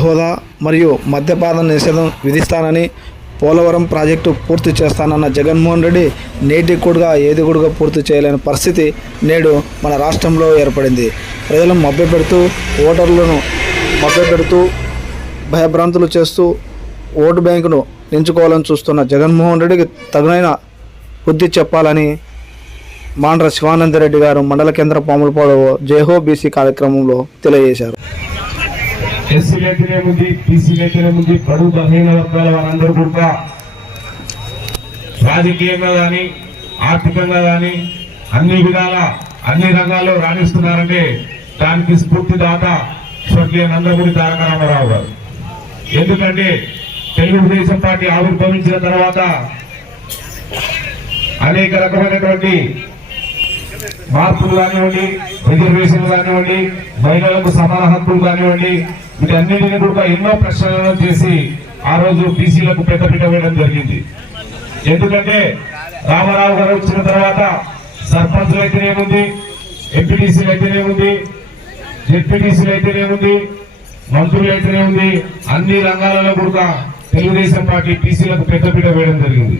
హోదా మరియు మద్యపాన నిషేధం విధిస్తానని పోలవరం ప్రాజెక్టు పూర్తి చేస్తానన్న జగన్మోహన్ రెడ్డి నేటికూడుగా ఏదికూడుగా పూర్తి చేయలేని పరిస్థితి నేడు మన రాష్ట్రంలో ఏర్పడింది. ప్రజలను మభ్యపెడుతూ ఓటర్లను మభ్యపెడుతూ భయభ్రాంతులు చేస్తూ ఓటు బ్యాంకును నించుకోవాలని చూస్తున్న జగన్మోహన్ రెడ్డికి తగిన బుద్ధి చెప్పాలని మాండ్ర శివానందరెడ్డి గారు మండల కేంద్ర పాములపాడు జేహో బీసీ కార్యక్రమంలో తెలియజేశారు. ఎస్సీలైతేనేముంది, బీసీలైతేనేముంది, బడుగు బలహీన వర్గాల వారందరూ కూడా రాజకీయంగా కానీ ఆర్థికంగా కానీ అన్ని విధాల అన్ని రంగాల్లో రాణిస్తున్నారంటే దానికి స్ఫూర్తిదాత స్వర్గీయ నందమూరి తారక రామారావు గారు. ఎందుకంటే తెలుగుదేశం పార్టీ ఆవిర్భవించిన తర్వాత అనేక రకమైనటువంటి మార్పులు కానివ్వండి, రిజర్వేషన్లు కానివ్వండి, మహిళలకు సమాన హక్కులు కానివ్వండి, వీటన్నిటిని కూడా ఎన్నో ప్రశ్నలను చేసి ఆ రోజు బీసీలకు పెద్దపీట వేయడం జరిగింది. ఎందుకంటే రామారావు గారు వచ్చిన తర్వాత సర్పంచులు అయితేనేముంది, ఎంపీటీసీలు అయితేనేముంది, జెడ్పీటీసీలు అయితేనేముంది, మంత్రులు అయితేనేముంది, అన్ని రంగాలలో కూడా తెలుగుదేశం పార్టీ బీసీలకు పెద్దపీట వేయడం జరిగింది.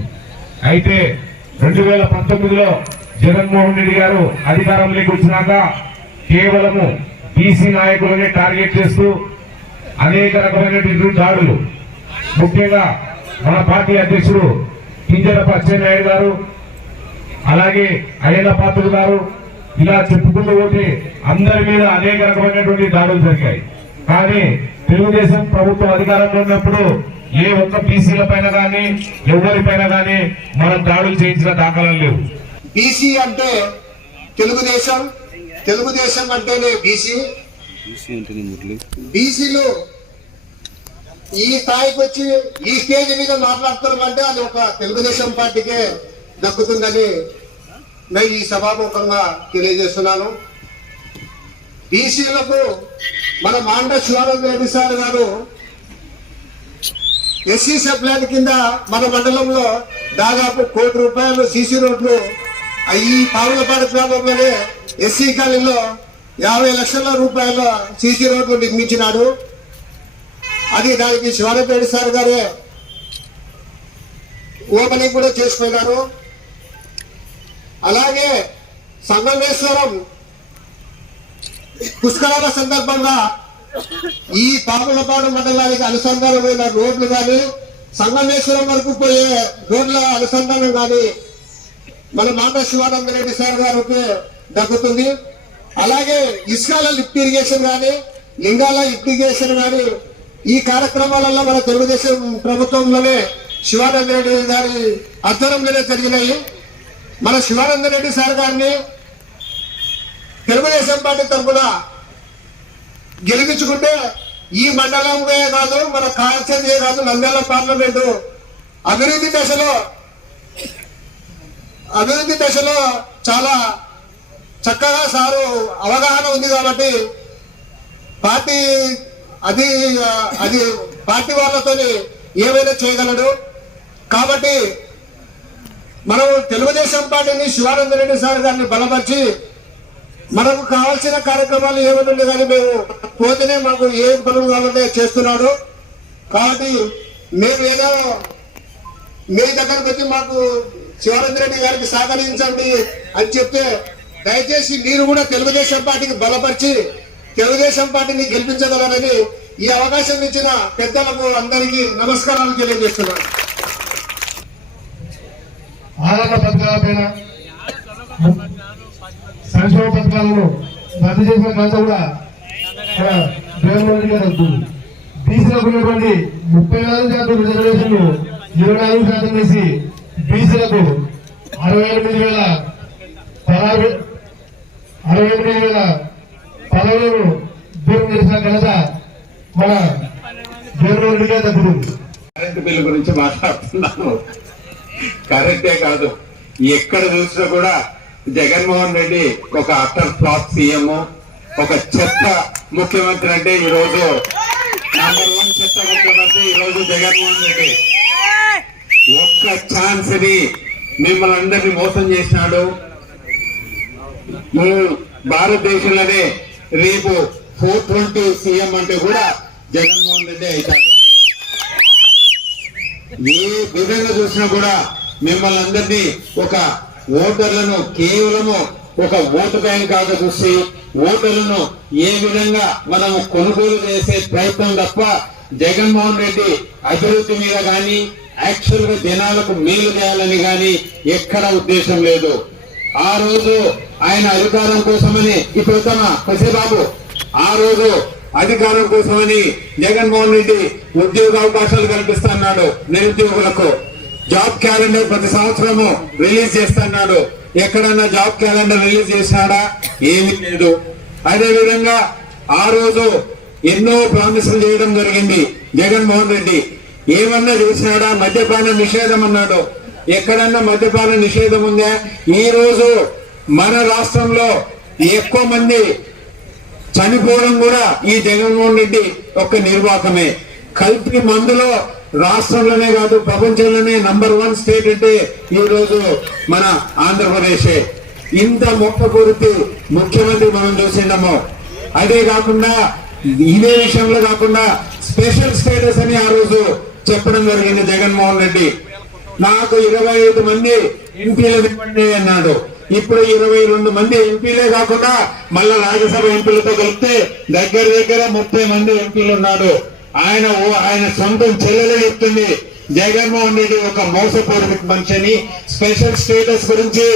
అయితే 2019లో జగన్మోహన్ రెడ్డి గారు అధికారంలోకి వచ్చినాక కేవలము బీసీ నాయకులనే టార్గెట్ చేస్తూ అనేక రకమైనటువంటి దాడులు, ముఖ్యంగా మన పార్టీ అధ్యక్షుడు కింజరపు అచ్చెన్నాయుడు గారు, అలాగే అయ్యన్న పాత్రుడు గారు, ఇలా చెప్పుకుంటూ పోతే అందరి మీద అనేక రకమైనటువంటి దాడులు జరిగాయి. కానీ తెలుగుదేశం ప్రభుత్వం అధికారంలో ఉన్నప్పుడు ఏ ఒక్క బీసీల పైన కానీ ఎవరిపైన కానీ మనం దాడులు చేయించిన దాఖలాలు లేవు. బీసీ అంటే తెలుగుదేశం, తెలుగుదేశం అంటేనే బీసీ. బీసీలు ఈ స్థాయికి వచ్చి ఈ స్టేజ్ మీద మాట్లాడుతున్నామంటే అది ఒక తెలుగుదేశం పార్టీకే దక్కుతుందని నేను ఈ సభాముఖంగా తెలియజేస్తున్నాను. బీసీలకు మన మాండ్ర శివానందరెడ్డి సార్ గారు ఎస్సీ సప్లాన్ కింద మన మండలంలో దాదాపు ₹1,00,00,000 సీసీ రోడ్లు ఈ పావులపాడు గ్రామంలోనే ఎస్సీ కాలనీలో 50 లక్షల రూపాయల సీసీ రోడ్లు నిర్మించినాడు. అది దానికి శివానందరెడ్డి సార్ గారే ఓపెనింగ్ కూడా చేసిపోయినారు. అలాగే సంగమేశ్వరం పుష్కరాల సందర్భంగా ఈ పాములపాడు మండలానికి అనుసంధానమైన రోడ్లు కానీ, సంగమేశ్వరం వరకు పోయే రోడ్ల అనుసంధానం కానీ మన మాండ్ర శివానందరెడ్డి సార్ గారికి దక్కుతుంది. అలాగే ఇసుకాల లిఫ్ట్ ఇరిగేషన్ కానీ, లింగాల లిఫ్ట్ ఇరిగేషన్ కానీ ఈ కార్యక్రమాలలో మన తెలుగుదేశం ప్రభుత్వంలోనే శివానందరెడ్డి గారి ఆధ్వర్యంలోనే జరిగినాయి. మన శివానందరెడ్డి సార్ గారిని తెలుగుదేశం పార్టీ తరఫున గెలిపించుకుంటే ఈ మండలమే కాదు, మన కాన్స్టిట్యూన్సీ కాదు, నంద్యాల పార్లమెంటు అభివృద్ధి దశలో చాలా చక్కగా సారు అవగాహన ఉంది కాబట్టి పార్టీ అది పార్టీ వాళ్ళతో ఏమైనా చేయగలడు. కాబట్టి మనం తెలుగుదేశం పార్టీని శివానందరెడ్డి సార్ గారిని బలపరిచి మనకు కావాల్సిన కార్యక్రమాలు ఏమైనా కానీ మేము పోతేనే మాకు ఏ పనులు కావాలంటే చేస్తున్నాడు. కాబట్టి మేము ఏదో మీ దగ్గరకు వచ్చి మాకు శివానందరెడ్డి గారికి సహకరించండి అని చెప్తే దయచేసి మీరు కూడా తెలుగుదేశం పార్టీకి బలపరిచి తెలుగుదేశం పార్టీని గెలిపించగలరని ఈ అవకాశం ఇచ్చిన పెద్దలకు అందరికీ నమస్కారాలు తెలియజేస్తున్నాను. ఆరోగ్య పథకాలపైన సంక్షేమ పథకాలను రద్దు చేసిన కథ కూడా జగన్మోహన్ రెడ్డి గారు వస్తుంది. బీసీలకు ఉన్నటువంటి 34% రిజర్వేషన్లు 24% చేసి బీసీలకు 68,000 పదవులను దూరం చేసిన ఘనత మన జగన్మోహన్ రెడ్డి గారు దక్కుతుంది. కరెంటు బిల్లు గురించి మాట్లాడుతున్నాను. కరెంటే కాదు, ఎక్కడ చూసినా కూడా జగన్మోహన్ రెడ్డి ఒక అటర్ ఫ్లాప్ సీఎం, ఒక చెత్త ముఖ్యమంత్రి. అంటే ఈ రోజు నంబర్ 1 చెత్త ముఖ్యమంత్రి ఈ రోజు జగన్మోహన్ రెడ్డి. ఒక్క ఛాన్స్ ని మిమ్మల్ని అందరినీ మోసం చేసినాడు. భారతదేశంలోనే రేపు 420 సీఎం అంటే కూడా జగన్మోహన్ రెడ్డి అవుతాడు. ఏ విధంగా చూసినా కూడా మిమ్మల్ని అందరినీ ఒక ఓటర్లను కేవలము ఒక ఓటు బ్యాంక్ కాగా చూసి ఓటర్లను ఏ విధంగా మనము కొనుగోలు చేసే ప్రయత్నం తప్ప జగన్మోహన్ రెడ్డి అభివృద్ధి మీద కానీ యాక్చువల్ గా జనాలకు మేలు చేయాలని కానీ ఎక్కడ ఉద్దేశం లేదు. ఆ రోజు ఆయన అధికారం కోసమని ఇప్పుడు తమ పసిబాబు ఆ రోజు అధికారం కోసమని జగన్మోహన్ రెడ్డి ఉద్యోగ అవకాశాలు కల్పిస్తున్నాడు, నిరుద్యోగులకు జాబ్ క్యాలెండర్ ప్రతి సంవత్సరము రిలీజ్ చేస్తున్నాడు. ఎక్కడన్నా జాబ్ క్యాలెండర్ రిలీజ్ చేసినాడా? ఏమీ లేదు. అదే విధంగా ఆ రోజు ఎన్నో ప్రామిసులు చేయడం జరిగింది జగన్మోహన్ రెడ్డి. ఏమన్నా చేసినాడా? మద్యపాన నిషేధం అన్నాడు. ఎక్కడన్నా మద్యపాన నిషేధం ఉందా? ఈ రోజు మన రాష్ట్రంలో ఎక్కువ మంది చనిపోవడం కూడా ఈ జగన్మోహన్ రెడ్డి ఒక నిర్వాహకమే. కల్తీ మందులో రాష్ట్రంలోనే కాదు ప్రపంచంలోనే #1 స్టేట్ అంటే ఈ రోజు మన ఆంధ్రప్రదేశే. ఇంత మొక్కపూర్తి ముఖ్యమంత్రి మనం చూసిండము. అదే కాకుండా ఇదే విషయంలో కాకుండా స్పెషల్ స్టేటస్ అని ఆ రోజు చెప్పడం జరిగింది జగన్మోహన్ రెడ్డి. నాకు 25 మంది ఎంపీలు ఇవ్వండి అన్నాడు. ఇప్పుడు 22 మంది ఎంపీలే కాకుండా మళ్ళా రాజ్యసభ ఎంపీలతో కలిపితే దగ్గర 30 మంది ఎంపీలు ఉన్నాడు. ఆయన సొంతం చెల్లెలే చెప్తుంది జగన్మోహన్ రెడ్డి ఒక మోసపూరిత మనిషిని. స్పెషల్ స్టేటస్ గురించి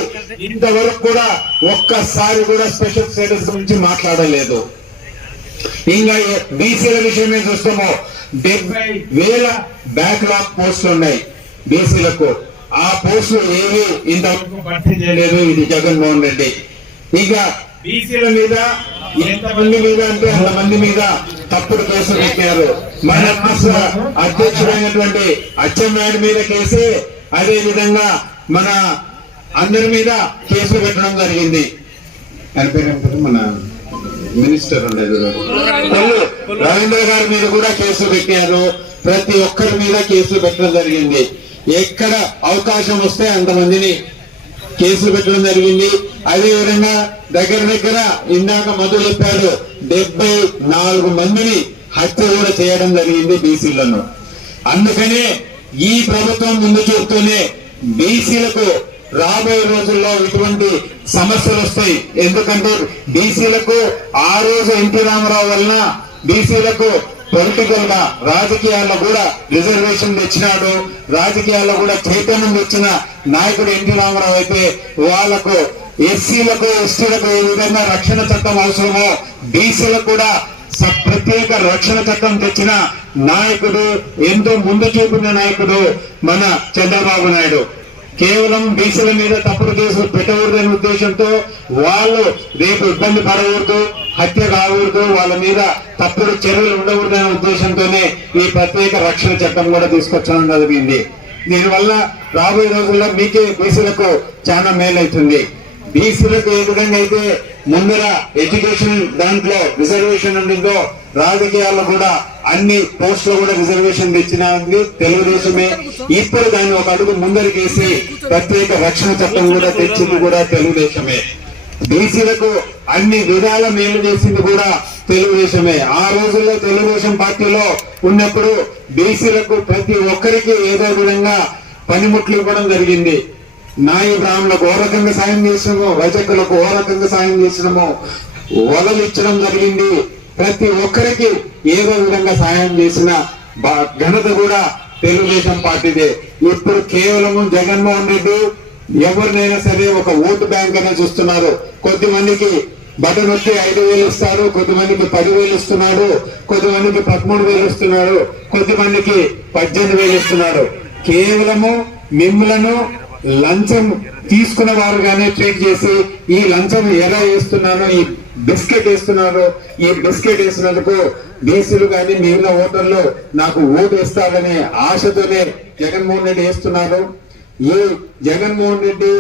ఇంతవరకు కూడా ఒక్కసారి కూడా స్పెషల్ స్టేటస్ గురించి మాట్లాడలేదు. ఇంకా బీసీల విషయమే చూస్తామో 70,000 బ్యాక్లాగ్ పోస్టులు ఉన్నాయి బీసీలకు. ఆ పోస్టులు ఏవి ఇంతవరకు భర్తీ చేయలేదు ఇది జగన్మోహన్ రెడ్డి. ఇక బీసీల మీద ఎంతమంది మీద అంటే అంతమంది మీద తప్పుడు కేసులు పెట్టారు. మన రాష్ట్ర అధ్యక్షుడైనటువంటి అచ్చెన్నాయుడు మీద కేసు, అదే విధంగా మన అందరి మీద కేసులు పెట్టడం జరిగింది. మన మినిస్టర్ ఉండేది రవీంద్ర గారి మీద కూడా కేసులు పెట్టారు. ప్రతి ఒక్కరి మీద కేసులు పెట్టడం జరిగింది. ఎక్కడ అవకాశం వస్తే అంతమందిని కేసులు పెట్టడం జరిగింది. అదే విధంగా దగ్గర ఇందాక మధు చెప్పాడు 74 మందిని హత్య కూడా చేయడం జరిగింది బీసీలను. అందుకనే ఈ ప్రభుత్వం ముందు చూపుతూనే బీసీలకు రాబోయే రోజుల్లో ఇటువంటి సమస్యలు వస్తాయి. ఎందుకంటే బీసీలకు ఆ రోజు ఎన్టీ రామారావు వలన బీసీలకు పొలిటికల్ గా రాజకీయాల్లో కూడా రిజర్వేషన్ తెచ్చినాడు. రాజకీయాల్లో కూడా చైతన్యం తెచ్చిన నాయకుడు ఎన్టీ రామారావు అయితే వాళ్లకు ఎస్సీలకు ఎస్టీలకు ఏ విధంగా రక్షణ చట్టం అవసరమో బీసీలకు కూడా ప్రత్యేక రక్షణ చట్టం తెచ్చిన నాయకుడు, ఎంతో ముందు చూపిన నాయకుడు మన చంద్రబాబు నాయుడు. కేవలం బీసీల మీద తప్పుడు కేసులు పెట్టకూడదనే ఉద్దేశంతో వాళ్ళు రేపు ఇబ్బంది పడకూడదు, హత్య కాకూడదు, వాళ్ళ మీద తప్పుడు చర్యలు ఉండకూడదనే ఉద్దేశంతోనే ఈ ప్రత్యేక రక్షణ చట్టం కూడా తీసుకొచ్చడం జరిగింది. దీనివల్ల రాబోయే రోజుల్లో మీకే బీసీలకు చాలా మేలవుతుంది. బీసీలకు ఏ విధంగా అయితే ముందర ఎడ్యుకేషన్ దాంట్లో రిజర్వేషన్ ఉండిందో రాజకీయాల్లో కూడా అన్ని పోస్టులు కూడా రిజర్వేషన్ తెచ్చినది తెలుగుదేశమే. ఇప్పుడు దాన్ని ఒక అడుగు ముందరికేసి ప్రత్యేక రక్షణ చట్టం కూడా తెచ్చింది కూడా తెలుగుదేశమే. బీసీలకు అన్ని విధాల మేలు చేసింది కూడా తెలుగుదేశమే. ఆ రోజుల్లో తెలుగుదేశం పార్టీలో ఉన్నప్పుడు బీసీలకు ప్రతి ఒక్కరికి ఏదో విధంగా పనిముట్లు ఇవ్వడం జరిగింది. నాయి బ్రాహ్మణులకు ఓ రకంగా సాయం చేసినాము, రజకులకు ఓ రకంగా సాయం చేసినాము, వలలు ఇచ్చడం జరిగింది. ప్రతి ఒక్కరికి ఏదో విధంగా సాయం చేసిన ఘనత కూడా తెలుగుదేశం పార్టీదే. ఇప్పుడు కేవలం జగన్మోహన్ రెడ్డి ఎవరినైనా సరే ఒక ఓటు బ్యాంక్ అనే చూస్తున్నారు. కొద్దిమందికి బటన్ వచ్చి 5,000 ఇస్తాడు, కొద్దిమందికి 10,000 ఇస్తున్నాడు, కొద్దిమందికి 13,000 ఇస్తున్నాడు, కొద్దిమందికి 18,000 ఇస్తున్నాడు. కేవలము మిమ్మలను లంచం తీసుకున్న వారుగానే ట్రీట్ చేసి ఈ లంచం ఎలా వేస్తున్నారో, ఈ బిస్కెట్ వేస్తున్నారు, ఈ బిస్కెట్ వేసినందుకు బీసీలు కానీ మిగిలిన ఓటర్లు నాకు ఓటు వేస్తారనే ఆశతోనే జగన్మోహన్ రెడ్డి వేస్తున్నారు. ఈ జగన్మోహన్ రెడ్డి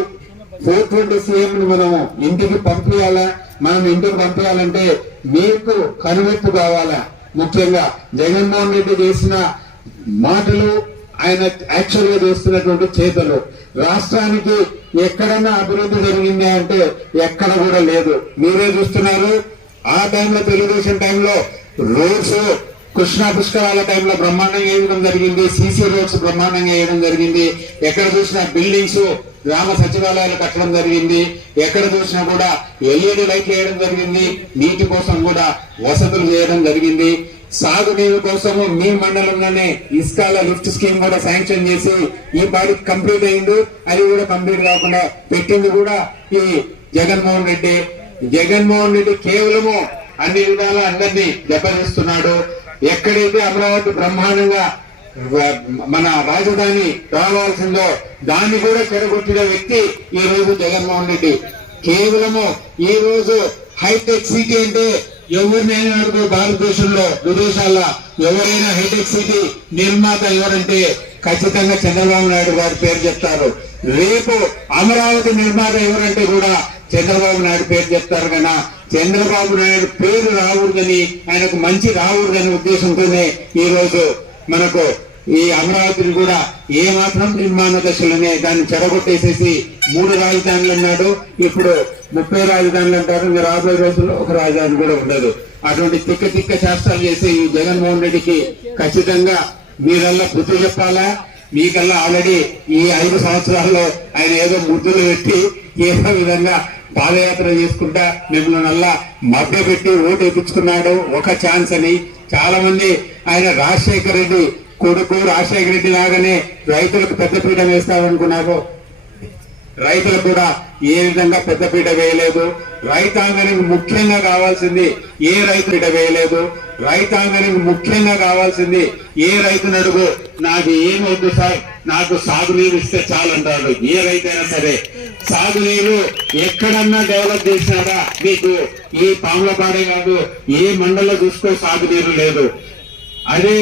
420 సీఎం మనం ఇంటికి పంపించాలా? మనం ఇంటికి పంపించాలంటే మీకు కనువిప్పు కావాలా? ముఖ్యంగా జగన్మోహన్ రెడ్డి చేసిన మాటలు, ఆయన యాక్చువల్ గా చేస్తున్నటువంటి చేతలు, రాష్ట్రానికి ఎక్కడన్నా అభివృద్ధి జరిగింది అంటే ఎక్కడ కూడా లేదు. మీరే చూస్తున్నారు. ఆ టైంలో తెలుగుదేశం టైంలో రోడ్స్ కృష్ణా పుష్కరాల టైంలో బ్రహ్మాండంగా వేయడం జరిగింది, సీసీ రోడ్స్ బ్రహ్మాండంగా వేయడం జరిగింది, ఎక్కడ చూసినా బిల్డింగ్స్ గ్రామ సచివాలయాలు కట్టడం జరిగింది, ఎక్కడ చూసినా కూడా ఎల్ఈడి లైట్లు వేయడం జరిగింది, నీటి కోసం కూడా వసతులు చేయడం జరిగింది. సాగునీరు కోసము మీ మండలంలోనే ఇస్కాల లిఫ్ట్ స్కీమ్ కూడా శాంక్షన్ చేసి ఈ పాటి కంప్లీట్ అయింది. అది కూడా కంప్లీట్ కాకుండా పెట్టింది కూడా ఈ జగన్మోహన్ రెడ్డి. జగన్మోహన్ రెడ్డి కేవలము అన్ని విధాల అందరినీ దెబ్బతీస్తున్నాడు. ఎక్కడైతే అమరావతి బ్రహ్మాండంగా మన రాజధాని రావాల్సిందో దాన్ని కూడా చెడగొట్టిన వ్యక్తి ఈ రోజు జగన్మోహన్ రెడ్డి. కేవలము ఈ రోజు హైటెక్ సిటీ అంటే ఎవరినైనా అడుగు భారతదేశంలో విదేశాల్లో ఎవరైనా హైటెక్ సిటీ నిర్మాత ఎవరంటే ఖచ్చితంగా చంద్రబాబు నాయుడు గారి పేరు చెప్తారు. రేపు అమరావతి నిర్మాత ఎవరంటే కూడా చంద్రబాబు నాయుడు పేరు చెప్తారు. కన్నా చంద్రబాబు నాయుడు పేరు రాకూడదని, ఆయనకు మంచి రాకూడదనే ఉద్దేశంతోనే ఈ రోజు మనకు ఈ అమరావతిని కూడా ఏ మాత్రం నిర్మాణ దశలోనే దాన్ని చెడగొట్టేసేసి 3 రాజధానులు అన్నాడు. ఇప్పుడు 30 రాజధానులు అంటారు. ఇంకా రాబోయే రోజుల్లో ఒక రాజధాని కూడా ఉండదు. అటువంటి తిక్క చేష్టాలు చేసి ఈ జగన్మోహన్ రెడ్డికి ఖచ్చితంగా మీరల్లా బుద్ధి చెప్పాలా. మీకల్లా ఆల్రెడీ ఈ 5 సంవత్సరాల్లో ఆయన ఏదో ముద్దులు పెట్టి ఏదో విధంగా పాదయాత్ర చేసుకుంటా మిమ్మల్ని నల్లా మభ్య పెట్టి ఓటు వేయించుకున్నాడు ఒక ఛాన్స్ అని. చాలా మంది ఆయన రాజశేఖర రెడ్డి కొడుకు, రాజశేఖర రెడ్డి లాగానే రైతులకు పెద్దపీట వేస్తామనుకున్నారు. రైతులకు కూడా ఏ విధంగా పెద్దపీట వేయలేదు. రైతాంగానికి ముఖ్యంగా కావాల్సింది ఏ రైతు పీట వేయలేదు. రైతాంగానికి ముఖ్యంగా కావాల్సింది ఏ రైతును అడుగు, నాకు ఏమొద్దు సార్, నాకు సాగునీరు ఇస్తే చాలంటాడు. ఏ రైతైనా సరే సాగునీరు ఎక్కడన్నా డెవలప్ చేసినాడా మీకు? ఈ పాములపాడే కాదు, ఏ మండలంలో చూసుకో సాగునీరు లేదు. అదే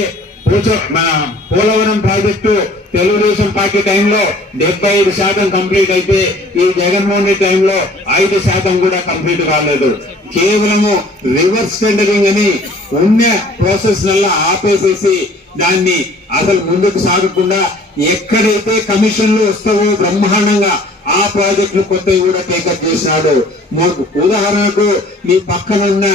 మన పోలవరం ప్రాజెక్టు తెలుగుదేశం పార్టీ టైంలో 75% కంప్లీట్ అయితే ఈ జగన్మోహన్ రెడ్డి టైంలో 5% కూడా కంప్లీట్ కాలేదు. కేవలము రివర్స్ టెండరింగ్ అని ఉన్న ప్రాసెస్ నల్లా ఆపేసేసి దాన్ని అసలు ముందుకు సాగకుండా ఎక్కడైతే కమిషన్లు వస్తావో బ్రహ్మాండంగా ఆ ప్రాజెక్టులు కొత్తవి కూడా టేకప్ చేసినాడు. ఉదాహరణకు మీ పక్కన ఉన్న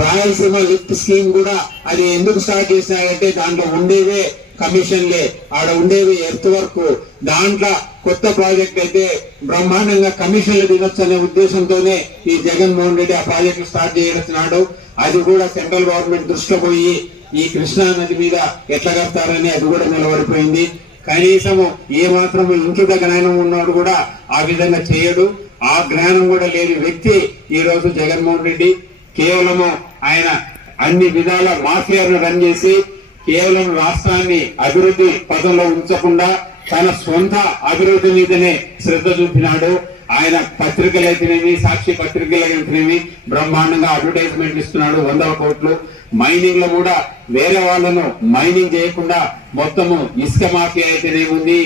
రాయలసీమ లిఫ్ట్ స్కీమ్ కూడా అది ఎందుకు స్టార్ట్ చేసినాడంటే దాంట్లో ఉండేవే కమిషన్లే, ఆడ ఉండేవి ఎర్త్ వర్క్. దాంట్లో కొత్త ప్రాజెక్ట్ అయితే బ్రహ్మాండంగా కమిషన్లు దిగొచ్చు అనే ఉద్దేశంతోనే ఈ జగన్మోహన్ రెడ్డి ఆ ప్రాజెక్టు స్టార్ట్ చేస్తున్నాడు. అది కూడా సెంట్రల్ గవర్నమెంట్ దృష్టిలో పోయి ఈ కృష్ణా నది మీద ఎట్లా కడతారని అది కూడా నిలబడిపోయింది. కనీసము ఏ మాత్రం ఇంకిత జ్ఞానం ఉన్నాడు కూడా ఆ విధంగా చేయడు. ఆ జ్ఞానం కూడా లేని వ్యక్తి ఈ రోజు జగన్మోహన్ రెడ్డి. కేవలము ఆయన అన్ని విధాల మాఫియాను రన్ చేసి కేవలం రాష్ట్రాన్ని అభివృద్ధి పదంలో ఉంచకుండా తన సొంత అభివృద్ధి మీదనే శ్రద్ధ చూపినాడు. ఆయన పత్రికలు అయితేనేమి, సాక్షి పత్రికలు అయితేనేమి బ్రహ్మాండంగా అడ్వర్టైజ్మెంట్ ఇస్తున్నాడు 100 కోట్లు. మైనింగ్ లో కూడా వేరే వాళ్ళను మైనింగ్ చేయకుండా మొత్తము ఇసుక మాఫియా అయితేనేముంది,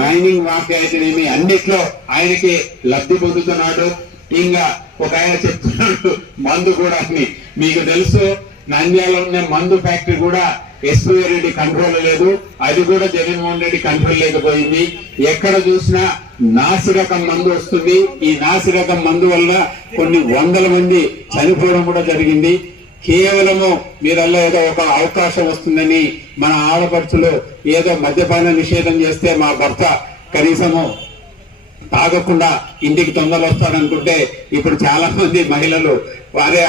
మైనింగ్ మాఫియా అయితేనేమి అన్నిట్లో ఆయనకి లబ్ధి పొందుతున్నాడు. ఇంకా ఒక ఆయన చెప్తున్నాడు మందు కూడా అని. మీకు తెలుసు నంద్యాలలో ఉన్న మందు ఫ్యాక్టరీ కూడా ఎస్పీ రెడ్డి కంట్రోల్ లేదు, అది కూడా జగన్మోహన్ రెడ్డి కంట్రోల్ లేకపోయింది. ఎక్కడ చూసినా నాసిరకం మందు వస్తుంది. ఈ నాసిరకం మందు వల్ల కొన్ని 100 మంది చనిపోవడం కూడా జరిగింది. కేవలము మీరల్లా ఏదో ఒక అవకాశం వస్తుందని మన ఆడపడుచులు ఏదో మద్యపాన నిషేధం చేస్తే మా భర్త కనీసము తాగకుండా ఇంటికి తొందరలు వస్తారనుకుంటే ఇప్పుడు చాలా మంది మహిళలు వారే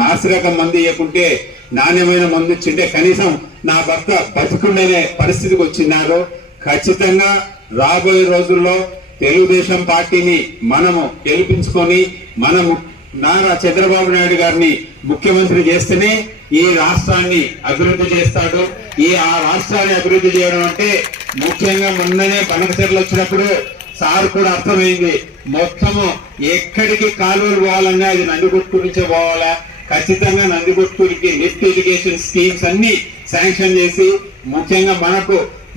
నాసిరకం మందు ఇవ్వకుంటే నాణ్యమైన మందు ఇచ్చింటే కనీసం నా భర్త బతుకుండేనే పరిస్థితికి వచ్చినారు. ఖచ్చితంగా రాబోయే రోజుల్లో తెలుగుదేశం పార్టీని మనము గెలిపించుకొని మనము నారా చంద్రబాబు నాయుడు గారిని ముఖ్యమంత్రి చేస్తేనే ఈ రాష్ట్రాన్ని అభివృద్ధి చేస్తాడు. ఆ రాష్ట్రాన్ని అభివృద్ధి చేయడం అంటే ముఖ్యంగా మొన్ననే బనకచెర్లు వచ్చినప్పుడు సార్ కూడా అర్థమైంది. మొత్తము ఎక్కడికి కాలువలు పోవాలన్నా అది నందికొట్కూరు నుంచే పోవాలా. ఖచ్చితంగా నందికొట్కూరికి లిఫ్ట్ ఇరిగేషన్ స్కీమ్స్ అన్ని శాంక్షన్ చేసి ముఖ్యంగా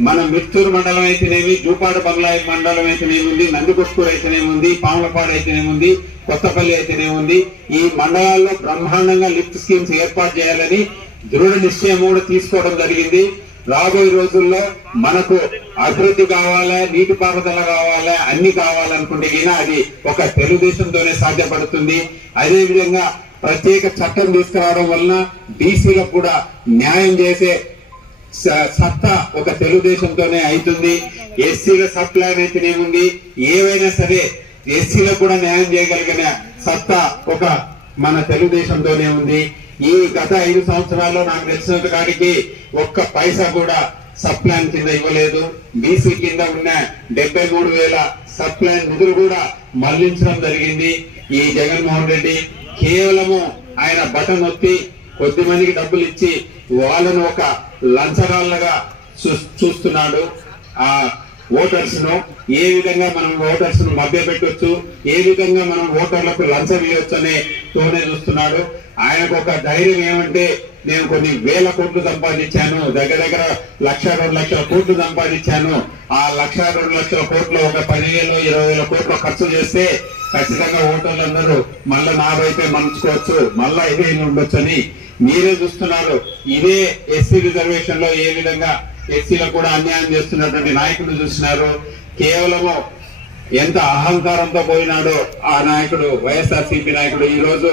మన మిత్తూరు మండలం అయితేనేమి, జూపాడ బంగ్లా మండలం అయితేనేముంది, నందికొట్కూరు అయితేనేముంది, పాములపాడు అయితేనేముంది, కొత్తపల్లి అయితేనేముంది, ఈ మండలాల్లో బ్రహ్మాండంగా లిఫ్ట్ స్కీమ్స్ ఏర్పాటు చేయాలని దృఢ నిశ్చయం కూడా తీసుకోవడం జరిగింది. రాబోయే రోజుల్లో మనకు అభివృద్ధి కావాలా, నీటిపారుదల కావాలా, అన్ని కావాలనుకుంటే అది ఒక తెలుగుదేశంతోనే సాధ్యపడుతుంది. అదే విధంగా ప్రత్యేక చట్టం తీసుకురావడం వలన బీసీలకు కూడా న్యాయం చేసే సత్తా ఒక తెలుగుదేశంతోనే అవుతుంది. ఎస్సీల సబ్ ప్లాన్ అయితేనేముంది, ఏవైనా సరే ఎస్సీలకు కూడా న్యాయం చేయగలిగిన సత్తా ఒక మన తెలుగుదేశంతోనే ఉంది. ఈ గత 5 సంవత్సరాల్లో నాకు తెలిసినంత కాడికి ఒక్క పైసా కూడా సబ్ ప్లాన్ కింద ఇవ్వలేదు. బీసీ కింద ఉన్న 73,000 సబ్ ప్లాన్ నిధులు కూడా మళ్లించడం జరిగింది. ఈ జగన్మోహన్ రెడ్డి కేవలము ఆయన బటన్ నొత్తి కొద్ది మందికి డబ్బులు ఇచ్చి వాళ్ళను ఒక లంచరాళ్ళగా చూస్తున్నాడు. ఆ ఓటర్స్ ను ఏ విధంగా మనం ఓటర్స్ ను మభ్య పెట్టొచ్చు, ఏ విధంగా మనం ఓటర్లకు లంచం ఇవ్వచ్చు అనే తోనే చూస్తున్నాడు. ఆయనకు ఒక ధైర్యం ఏమంటే, నేను కొన్ని వేల కోట్లు సంపాదించాను, దగ్గర 1,00,000 2 లక్షల కోట్లు సంపాదించాను, ఆ 1,00,000 2 లక్షల కోట్లు ఒక 10,000 20,000 కోట్లు ఖర్చు చేస్తే ఖచ్చితంగా ఓటర్లందరూ మళ్ళా నా వైపే మలుచుకోవచ్చు, మళ్ళా ఇదే ఉండొచ్చు అని మీరే చూస్తున్నారు. ఇదే ఎస్సీ రిజర్వేషన్ లో ఏ విధంగా ఎస్సీలకు కూడా అన్యాయం చేస్తున్నటువంటి నాయకుడు చూస్తున్నారు. కేవలము ఎంత అహంకారంతో పోయినాడో ఆ నాయకుడు, వైఎస్ఆర్సీపీ నాయకుడు. ఈ రోజు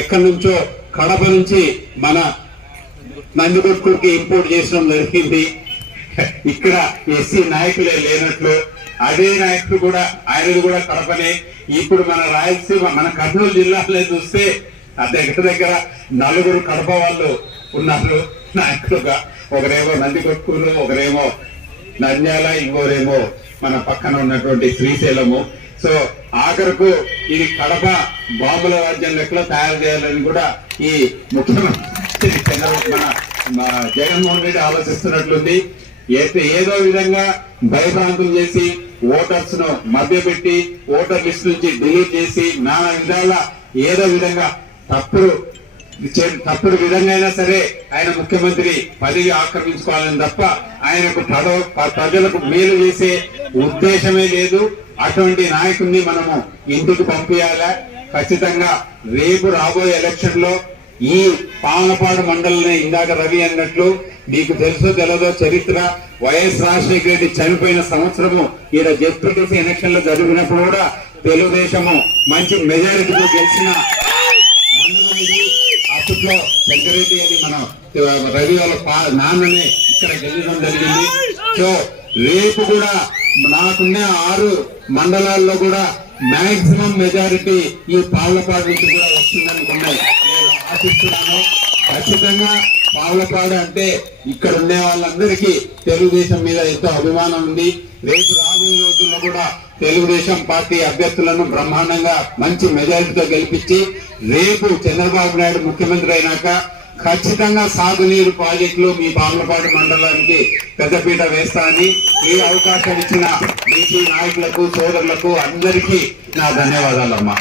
ఎక్కడి నుంచో కడప నుంచి మన నందికొట్కూరుకి ఇంపోర్ట్ చేసడం జరిగింది. ఇక్కడ ఎస్సీ నాయకులే లేనట్లు, అదే నాయకుడు కూడా ఆయనది కూడా కడపనే. ఇప్పుడు మన రాయలసీమ, మన కర్నూలు జిల్లాలో చూస్తే దగ్గర 4 కడప వాళ్ళు ఉన్నారు నాయకులుగా. ఒకరేమో నందికొట్కూరు, ఒకరేమో నంద్యాల, ఇంకోరేమో మన పక్కన ఉన్నటువంటి శ్రీశైలము. సో ఆఖరకు ఇది కడప బాంబుల రాజ్యం లెక్కలో తయారు చేయాలని కూడా ఈ ముఖ్యమంత్రి మన జగన్మోహన్ రెడ్డి ఆలోచిస్తున్నట్లుంది. ఏదో విధంగా భయభ్రాంతం చేసి ఓటర్స్ ను మభ్యపెట్టి ఓటర్ లిస్ట్ నుంచి డిలీట్ చేసి నానా విధాల ఏదో విధంగా తప్పుడు విధంగా అయినా సరే ఆయన ముఖ్యమంత్రి పదవి ఆక్రమించుకోవాలని తప్ప ఆయనకు ప్రజలకు మేలు చేసే ఉద్దేశమే లేదు. అటువంటి నాయకుడిని మనము ఇంటికి పంపించాలా. ఖచ్చితంగా రేపు రాబోయే ఎలక్షన్ లో ఈ పాలపాడు మండలిని ఇందాక రవి అన్నట్లు, మీకు తెలుసో తెలదో చరిత్ర, వైఎస్ రాజశేఖర రెడ్డి చనిపోయిన సంవత్సరము ఈయన జెడ్పీటీసీ ఎలక్షన్ లో జరిగినప్పుడు కూడా తెలుగుదేశము మంచి మెజారిటీతో గెలిచిన మండలం ఇది. అప్పట్లో శంకరెడ్డి అని మనం రవి వాళ్ళ నాన్ననే ఇక్కడ గెలవడం జరిగింది. సో రేపు కూడా నాకున్న 6 మండలాల్లో కూడా మాక్సిమం మెజారిటీ ఈ పావులపాడు నుంచి కూడా వస్తుందని నేను ఆశిస్తున్నాను. ఖచ్చితంగా పావులపాడు అంటే ఇక్కడ ఉండే వాళ్ళందరికీ తెలుగుదేశం మీద ఎంతో అభిమానం ఉంది. రేపు రాబోయే రోజుల్లో కూడా తెలుగుదేశం పార్టీ అభ్యర్థులను బ్రహ్మాండంగా మంచి మెజారిటీతో గెలిపించి రేపు చంద్రబాబు నాయుడు ముఖ్యమంత్రి అయినాక ఖచ్చితంగా సాగునీరు ప్రాజెక్టులు మీ పాములపాడు మండలానికి పెద్దపీట వేస్తానని ఈ అవకాశం ఇచ్చిన బీసీ నాయకులకు, సోదరులకు అందరికీ నా ధన్యవాదాలమ్మా.